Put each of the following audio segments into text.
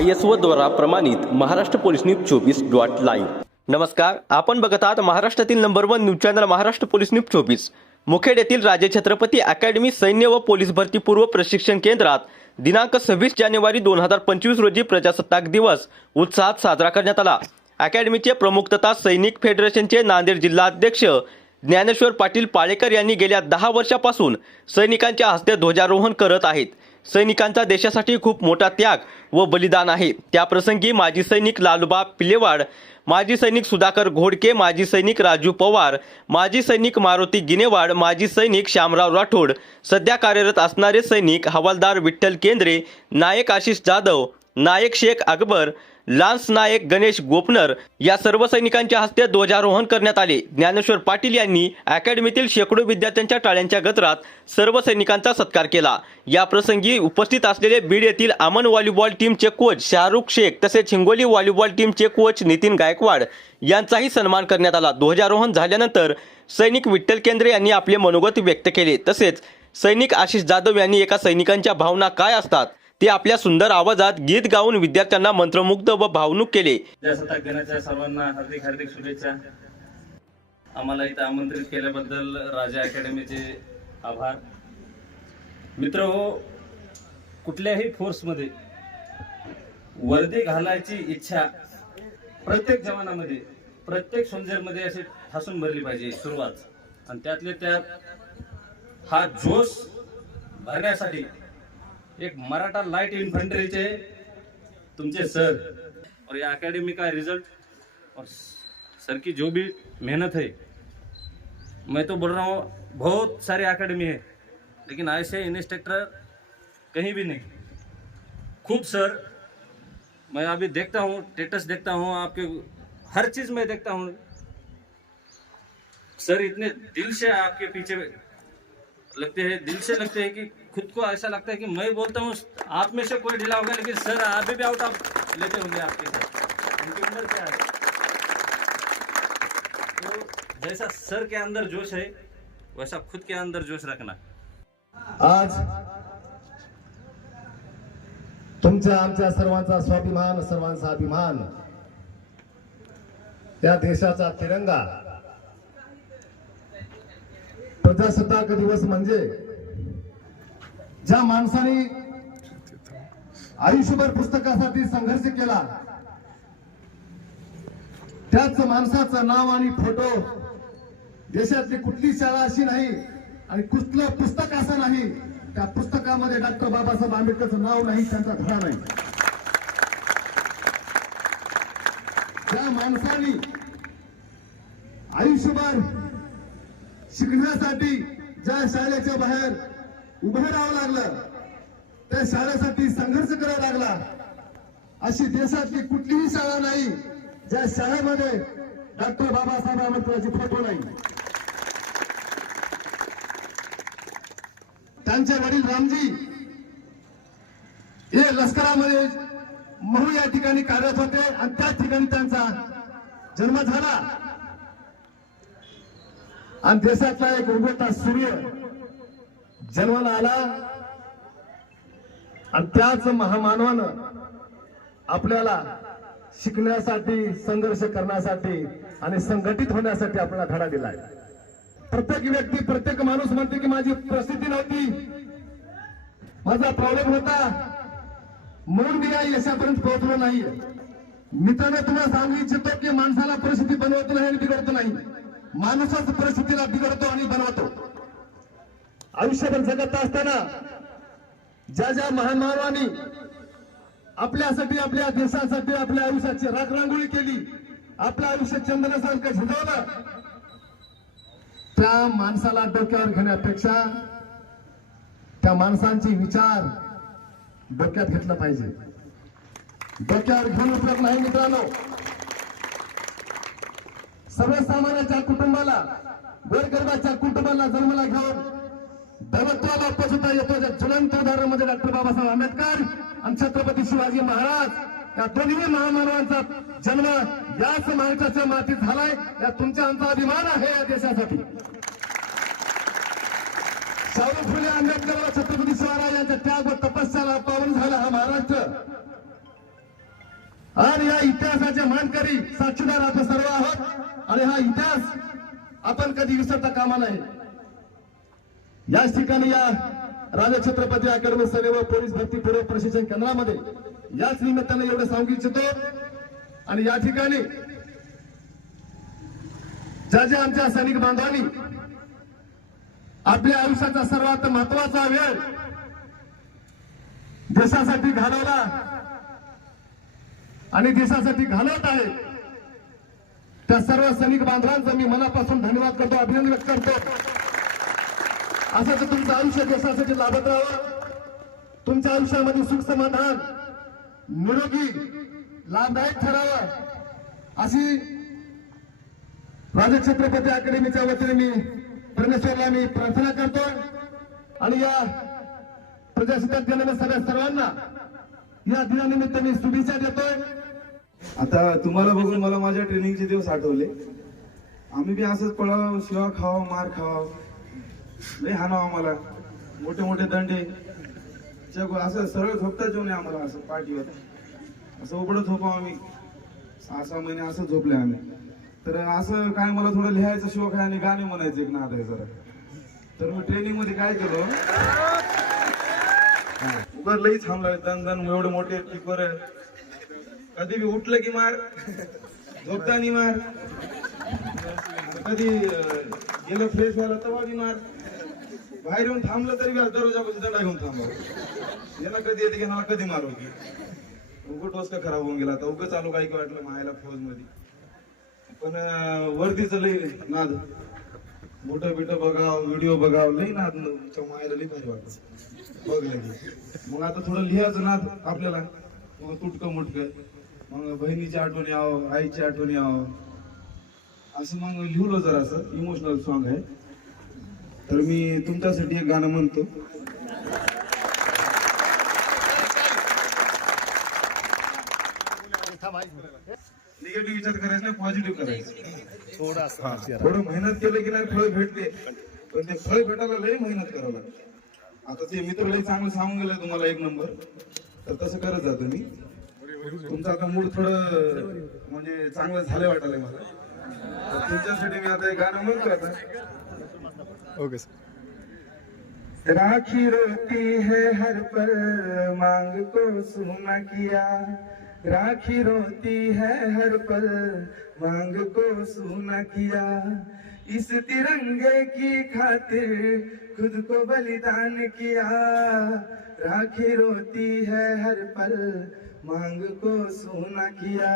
I S O द्वारा प्रमाणित Maharashtra police news चोवीस डॉट लाईव्ह. नमस्कार आपण बघत आहात महाराष्ट्रातील number one news channel Maharashtra police news चोवीस. मुखेड येथील राजे छत्रपती अकॅडमी सैन्य व पोलीस भरती पूर्व प्रशिक्षण केंद्रात दिनांक सव्वीस जानेवारी दोन हजार पंचवीस रोजी प्रजासत्ताक दिवस उत्साहात साजरा करण्यात आला. अकॅडमीचे प्रमुख तथा सैनिक फेडरेशनचे नांदेड जिल्हा अध्यक्ष ज्ञानेश्वर पाटील पाळेकर यांनी गेल्या दहा वर्षापासून सैनिकांच्या हस्ते ध्वजारोहण करत आहेत. सैनिकांचा देशासाठी खूप मोठा त्याग व बलिदान आहे. त्याप्रसंगी माजी सैनिक लालूबा पिलेवाड माजी सैनिक सुधाकर घोडके माजी सैनिक राजू पवार माजी सैनिक मारुती गिनेवाड माजी सैनिक श्यामराव राठोड सध्या कार्यरत असणारे सैनिक हवालदार विठ्ठल केंद्रे नायक आशिष जाधव नायक शेख अकबर लान्स नायक गणेश गोपनर या सर्व सैनिकांच्या हस्ते ध्वजारोहण करण्यात आले. ज्ञानेश्वर पाटील यांनी अकॅडमीतील शेकडो विद्यार्थ्यांच्या टाळ्यांच्या गजरात सर्व सैनिकांचा सत्कार केला. या प्रसंगी उपस्थित असलेले बीड येथील अमन व्हॉलीबॉल टीमचे कोच शाहरुख शेख तसेच हिंगोली व्हॉलीबॉल टीमचे कोच नितीन गायकवाड यांचाही सन्मान करण्यात आला. ध्वजारोहण झाल्यानंतर सैनिक विठ्ठल केंद्रे यांनी आपले मनोगत व्यक्त केले. तसेच सैनिक आशिष जाधव यांनी एका सैनिकांच्या भावना काय असतात? ते आपल्या सुंदर आवाजात गीत गाऊन विद्यार्थ्यांना मंत्रमुग्ध व भावनुक केले. प्रजासत्ताक दिनाच्या सर्वांना हार्दिक हार्दिक शुभेच्छा. आम्हाला इथं आमंत्रित केल्याबद्दल राजा अकॅडमीचे आभार. मित्र हो कुठल्याही फोर्समध्ये वर्दी घालायची इच्छा प्रत्येक जवानामध्ये प्रत्येक सोल्जरमध्ये अशी ठासून भरली पाहिजे सुरुवात. आणि त्यातले त्यात हा जोश भरण्यासाठी एक मराठा लाइट इन्फंट्रीचे तुमचे सर और ये अकेडमी का रिज़ल्ट और सर की जो भी मेहनत है, मैं तो बोल रहा हूँ, बहुत सारे अकेडमी है, लेकिन ऐसे इंस्ट्रक्टर कहीं भी नहीं। खूब सर मैं अभी देखता हूँ स्टेटस देखता हूँ, आपके हर चीज़ में देखता हूँ। सर इतने दिल से आपके पीछे लगते हैं, दिल से लगते हैं कि खुद को ऐसा लगता है कि मैं बोलता हूँ आप में से कोई ढीला होगा लेकिन सर अभी भी आउट ऑफ लेते होंगे आपके साथ। उनकी उम्र क्या है? तो जैसा सर के अंदर जोश है वैसा खुद के अंदर जोश रखना। आज तुमचा आमच्या सर्वांचा स्वाभिमान सर्वांचा अभिमान या देशाचा तिरंगा प्रजासत्ताक दिवस म्हणजे ज्या माणसाने आयुष्यभर पुस्तकासाठी संघर्ष केला त्याच माणसाचं नाव आणि फोटो देशातली कुठली शाळा अशी नाही आणि कुठलं पुस्तक असं नाही त्या पुस्तकामध्ये डॉक्टर बाबासाहेब आंबेडकरचं नाव नाही त्यांचा धडा नाही. ज्या माणसाने आयुष्यभर शिकण्यासाठी ज्या शाळेच्या बाहेर उभं राहावं लागलं. त्या शाळेसाठी संघर्ष करावा लागला. अशी देशातली कुठलीही शाळा नाही ज्या शाळेमध्ये डॉक्टर बाबासाहेब आंबेडकरांचे फोटो नाही. त्यांचे वडील रामजी हे लष्करामध्ये महू या ठिकाणी कार्यरत होते आणि त्याच ठिकाणी त्यांचा जन्म झाला. आणि देशातला एक उगवता सूर्य जन्माला आला आणि त्याच महामानवानं आपल्याला शिकण्यासाठी संघर्ष करण्यासाठी आणि संघटित होण्यासाठी आपल्याला धडा दिलाय. प्रत्येक व्यक्ती प्रत्येक माणूस म्हणते की माझी परिस्थिती नव्हती. माझा प्रॉब्लेम होता. म्हणून मी या यशापर्यंत पोहोचलो नाही मित्रांनो तुम्हाला सांगू इच्छितो की माणसाला परिस्थिती बनवतो नाही आणि बिघडतो नाही. माणूसच परिस्थितीला बिघडतो आणि बनवतो. आयुष्यभर जगत असताना ज्या ज्या महामानवानी आपल्यासाठी आपल्या देशासाठी आपल्या आयुष्याची राखरांगोळी केली आपलं आयुष्य चंदनासारखं झिजवलं त्या माणसाला डोक्यावर घेण्यापेक्षा त्या माणसांचे विचार डोक्यात घेतला पाहिजे. डोक्यावर घेऊन उपयोग नाही मित्रांनो. सर्वसामान्याच्या कुटुंबाला गोरगरबाच्या कुटुंबाला जन्माला घेऊन दैवत्वाला सुद्धा येतो त्या ज्वलंत उदाहरण म्हणजे डॉक्टर बाबासाहेब आंबेडकर आणि छत्रपती शिवाजी महाराज या दोन्ही महामानवांचा जन्म याच महाराष्ट्राच्या मातीत झालाय. या तुमचा आमचा अभिमान आहे या देशासाठी. शाहू फुले आंबेडकर व छत्रपती शिवराज यांच्या त्याग व तपस्याला पावन झाला हा महाराष्ट्र. आणि या इतिहासाचे मानकरी साक्षीदार आपण सर्व आहोत. आणि हा इतिहास आपण कधी विसरता कामा नाही याच ठिकाणी या राजा छत्रपती अकॅडमी सेने व पोलीस भरती पूर्व प्रशिक्षण केंद्रामध्ये याच निमित्ताने एवढं सांगू इच्छितो. आणि या ठिकाणी ज्या ज्या आमच्या सैनिक बांधवांनी आपल्या आयुष्याचा सर्वात महत्त्वाचा वेळ देशासाठी घालवला आणि देशासाठी घालवत आहे त्या सर्व सैनिक बांधवांचा मी मनापासून धन्यवाद करतो अभिनंदन व्यक्त करतो. असं तुमचं आयुष्य देशासाठी लाभत राहावं. तुमच्या आयुष्यामध्ये सुख समाधान निरोगी लाभदायक ठरावं. अशी राजा छत्रपती अकॅडमीच्या वतीने मी परमेश्वरला मी प्रार्थना करतो. आणि या प्रजासत्ताक दिनाने सगळ्या सर्वांना या दिनानिमित्त मी शुभेच्छा देतोय. आता तुम्हाला बघून मला माझ्या ट्रेनिंगचे दिवस आठवले. आम्ही बी असंच पळाव शिवा खावा मार खावा. नाही हाणावं आम्हाला. मोठे मोठे दंडे. जग असं सरळ झोपता जेवण आम्हाला असं पाठीवर. असं उघडत झोपाव आम्ही. सहा सहा महिने असं झोपले आम्ही. तर असं काय मला थोडं लिहायचं शोक आहे आणि गाणे म्हणायचे एक नाद आहे जरा. तर मी ट्रेनिंगमध्ये काय केलं? उगा लई थांबला दण दण एवढे मोठे टिपर कधी बी उठलं की मार. झोपतानी मार. कधी गेलं फ्रेश व्हायला तवा बी मार. बाहेर येऊन थांबलं तरी बी दरवाजापासून दंडा घेऊन थांबा. याला कधी येते की मला कधी मारू की? उगं डोसका खराब होऊन गेला आता. उगं चालू काही वाटलं मायला फौजमध्ये. पण वरतीच वर्दीचं लई नाद. मोठ बिट बघाव व्हिडिओ बघाव लई नाद तुमच्या मायला लई भारी वाटत बघलं की मग आता थोडं लिहायचं नाद आपल्याला. मग तुटकं मुटकं. मग बहिणीची आठवण यावं आईची आठवण यावं. असं मग लिहिलं जरा असं इमोशनल सॉन्ग आहे. तर मी तुमच्यासाठी एक गाणं म्हणतो. निगेटिव्ह विचार करायचं नाही पॉझिटिव्ह करायचं थोडं मेहनत केलं की नाही फळ भेटते. पण ते फळ भेटायला लय मेहनत करावं लागते. आता ते मित्र लय चांगलं सांगून गेलं तुम्हाला एक नंबर तर तसं करत जातो मी तुमचं आता मूड थोडं म्हणजे चांगलं झालं वाटायला मला. तुमच्यासाठी मी आता एक गाणं म्हणतो आता ओके सर राखी रोती है हर पल मांग को सुना किया। राखी रोती है हर पल मांग को सुना किया। इस तिरंगे की खातिर खुद को बलिदान किया। राखी रोती है हर पल मांग को सुना किया।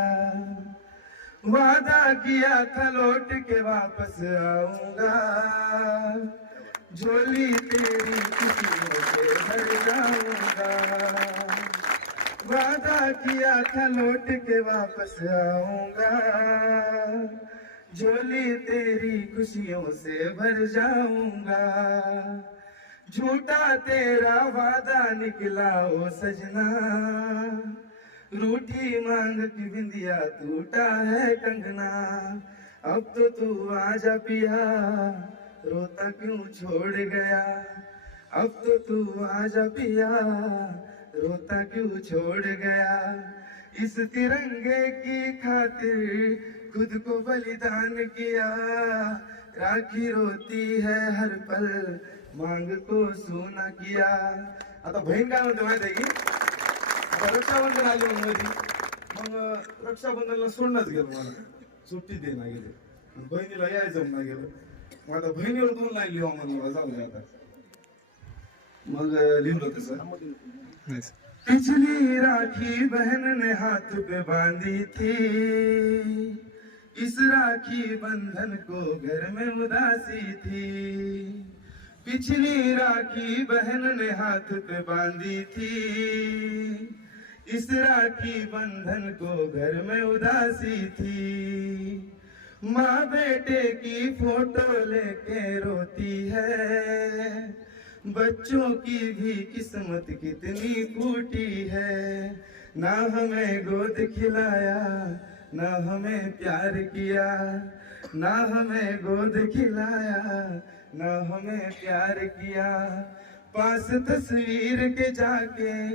वादा किया था लौट के वापस आऊँगा। झोली तेरी खुशियों से भर जाऊँगा। वादा किया था लौट के वापस आऊँगा। झोली तेरी खुशियों से भर जाऊँगा। झूठा तेरा वादा निकला ओ सजना। रूठी मांग की बिंदिया टूटा है कंगना। अब तो तू आजा पिया, रोता क्यों छोड़ गया? अब तो तू आजा पिया, रोता क्यों छोड़ गया? इस तिरंगे की खातिर खुद को बलिदान किया। राखी रोती है हर पल, मांग को सोना किया। आता आहे की आता रक्षाबंधन आली मग मग रक्षाबंधनला सोडणंच गेलं मला सुट्टी दे ना गेले बहिणीला यायचं ना गेलं. आता बहिणीवर दोन लाईन लिहा म्हणून मला जाऊ दे आता. मग लिहिलं तसं पिछली राखी बहन ने हाथ पे बांधी थी. इस राखी बंधन को घर में उदासी थी. पिछली राखी बहन ने हाथ पे बांधी थी. इस राखी बंधन को घर में उदासी थी। माँ बेटे की फ़ोटो लेके रोती है। बच्चों की भी किस्मत कितनी फूटी है। ना हमें गोद खिलाया, ना हमें प्यार किया, ना हमें गोद खिलाया, ना हमें प्यार किया। पास तस्वीर के जाके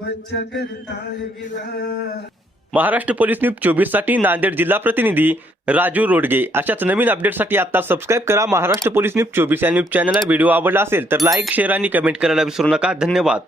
बच्चा करता है गिला। महाराष्ट्र पोलीस न्यूज चोवीससाठी नांदेड जिल्हा प्रतिनिधी राजू रोडगे. अशाच नवीन अपडेटसाठी आता सबस्क्राईब करा महाराष्ट्र पोलीस न्यूज चोवीस या न्यूज चॅनलला व्हिडिओ आवडला असेल तर लाईक शेअर आणि कमेंट करायला विसरू नका. धन्यवाद.